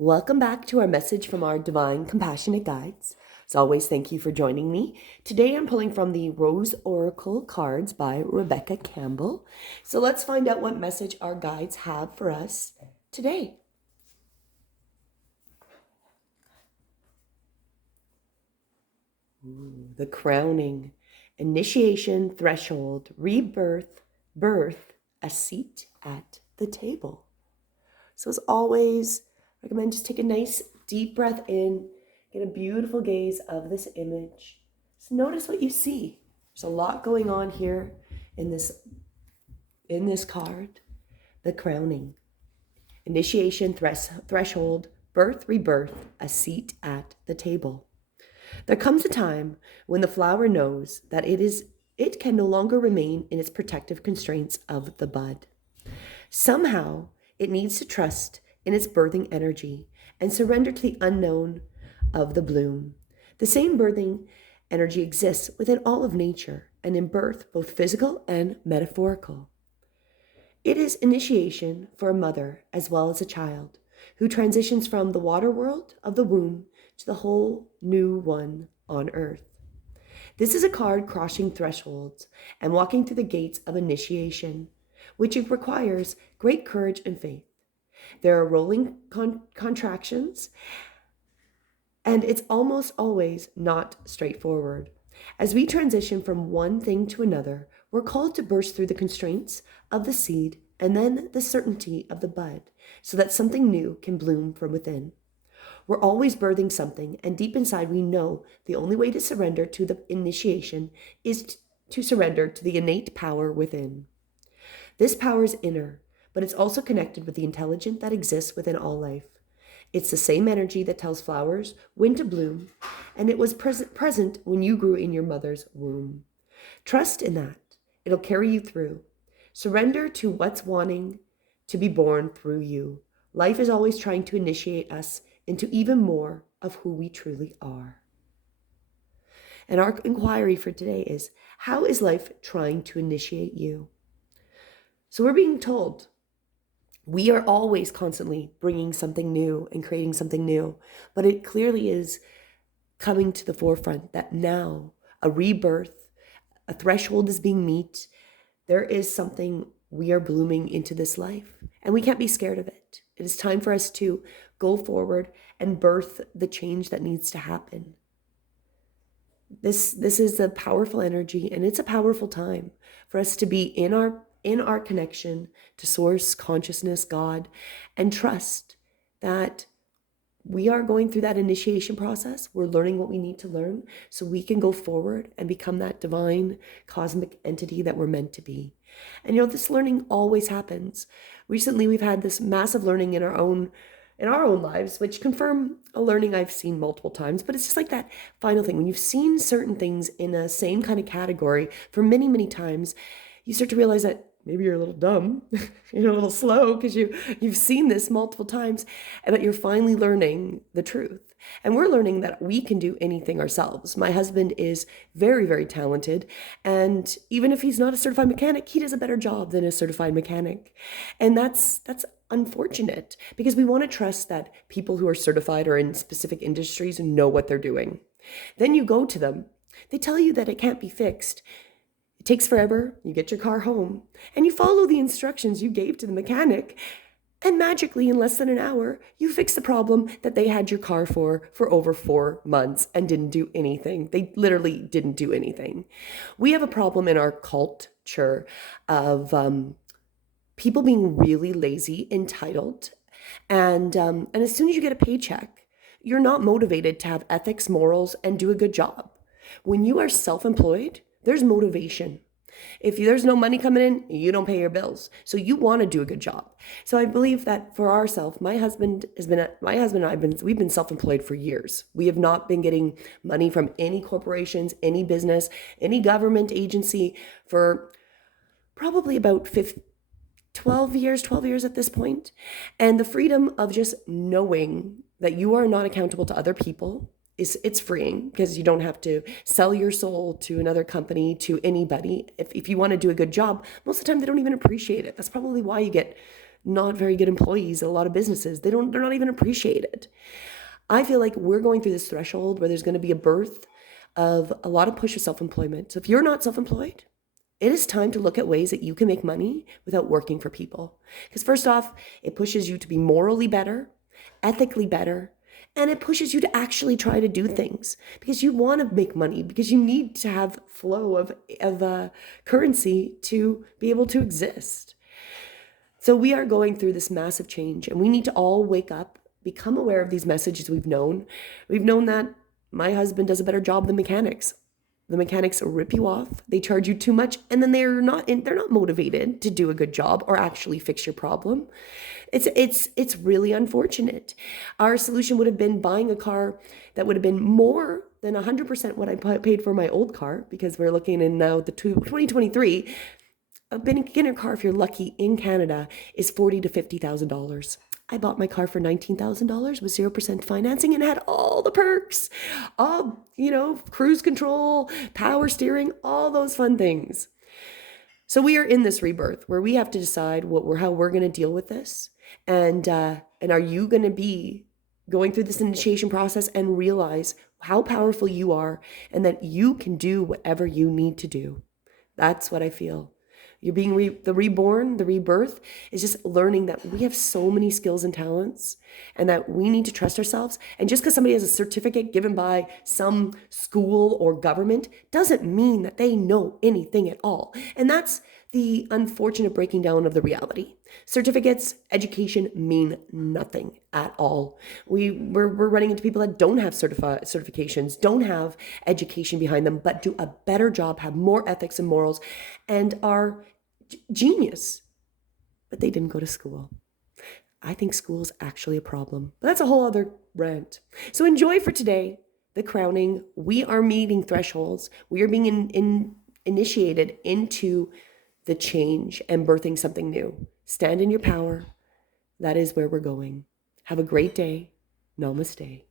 Welcome back to our message from our divine compassionate guides. As always, thank you for joining me. Today I'm pulling from the Rose Oracle cards by Rebecca Campbell. So let's find out what message our guides have for us today. The crowning, initiation, threshold, rebirth, birth, a seat at the table. So as always, I recommend just take a nice deep breath in, get a beautiful gaze of this image. Just notice what you see. There's a lot going on here in this card. The crowning, initiation, threshold, birth, rebirth, a seat at the table. There comes a time when the flower knows that it can no longer remain in its protective constraints of the bud. Somehow, it needs to trust in its birthing energy and surrender to the unknown of the bloom. The same birthing energy exists within all of nature and in birth, both physical and metaphorical. It is initiation for a mother as well as a child who transitions from the water world of the womb to the whole new one on earth. This is a card crossing thresholds and walking through the gates of initiation, which requires great courage and faith. There are rolling contractions, and it's almost always not straightforward. As we transition from one thing to another, we're called to burst through the constraints of the seed and then the certainty of the bud, so that something new can bloom from within. We're always birthing something, and deep inside we know the only way to surrender to the initiation is to surrender to the innate power within. This power is inner, but it's also connected with the intelligence that exists within all life. It's the same energy that tells flowers when to bloom, and it was present when you grew in your mother's womb. Trust in that. It'll carry you through. Surrender to what's wanting to be born through you. Life is always trying to initiate us into even more of who we truly are. And our inquiry for today is, how is life trying to initiate you? So we're being told we are always constantly bringing something new and creating something new, but it clearly is coming to the forefront that now a rebirth, a threshold is being met. There is something we are blooming into this life, and we can't be scared of it. It is time for us to go forward and birth the change that needs to happen. This is a powerful energy, and it's a powerful time for us to be in our connection to source, consciousness, God, and trust that we are going through that initiation process. We're learning what we need to learn so we can go forward and become that divine cosmic entity that we're meant to be. And this learning always happens. Recently, we've had this massive learning in our own lives, which confirm a learning I've seen multiple times. But it's just like that final thing. When you've seen certain things in a same kind of category for many, many times, you start to realize that maybe you're a little dumb, you're a little slow because you've seen this multiple times, but you're finally learning the truth. And we're learning that we can do anything ourselves. My husband is very, very talented. And even if he's not a certified mechanic, he does a better job than a certified mechanic. And that's unfortunate because we want to trust that people who are certified or in specific industries know what they're doing. Then you go to them. They tell you that it can't be fixed. It takes forever. You get your car home and you follow the instructions you gave to the mechanic. And magically, in less than an hour, you fix the problem that they had your car for over 4 months and didn't do anything. They literally didn't do anything. We have a problem in our culture of people being really lazy, entitled, and as soon as you get a paycheck, you're not motivated to have ethics, morals, and do a good job. When you are self-employed, there's motivation. If there's no money coming in, you don't pay your bills. So you want to do a good job. So I believe that for ourselves, my husband and we've been self-employed for years. We have not been getting money from any corporations, any business, any government agency for probably about 12 years at this point. And the freedom of just knowing that you are not accountable to other people, it's freeing because you don't have to sell your soul to another company, to anybody. If you want to do a good job, most of the time they don't even appreciate it. That's probably why you get not very good employees at a lot of businesses. They're not even appreciated. I feel like we're going through this threshold where there's going to be a birth of a lot of push of self-employment. So if you're not self-employed, it is time to look at ways that you can make money without working for people. Because first off, it pushes you to be morally better, ethically better, and it pushes you to actually try to do things because you want to make money, because you need to have flow of currency to be able to exist. So we are going through this massive change, and we need to all wake up, become aware of these messages we've known. We've known that my husband does a better job than mechanics. The mechanics rip you off, they charge you too much, and then they're not motivated to do a good job or actually fix your problem. It's really unfortunate. Our solution would have been buying a car that would have been more than 100% what I paid for my old car, because we're looking in now the 2023. A beginner car, if you're lucky in Canada, is $40,000 to $50,000. I bought my car for $19,000 with 0% financing and had all the perks, all, cruise control, power steering, all those fun things. So we are in this rebirth where we have to decide how we're going to deal with this. And are you going to be going through this initiation process and realize how powerful you are and that you can do whatever you need to do? That's what I feel. You're being the reborn, the rebirth is just learning that we have so many skills and talents and that we need to trust ourselves. And just because somebody has a certificate given by some school or government doesn't mean that they know anything at all. And that's the unfortunate breaking down of the reality. Certificates, education mean nothing at all. We're running into people that don't have certifications, don't have education behind them, but do a better job, have more ethics and morals, and are genius. But they didn't go to school. I think school's actually a problem. But that's a whole other rant. So enjoy for today the crowning. We are meeting thresholds. We are being initiated into the change and birthing something new. Stand in your power. That is where we're going. Have a great day. Namaste.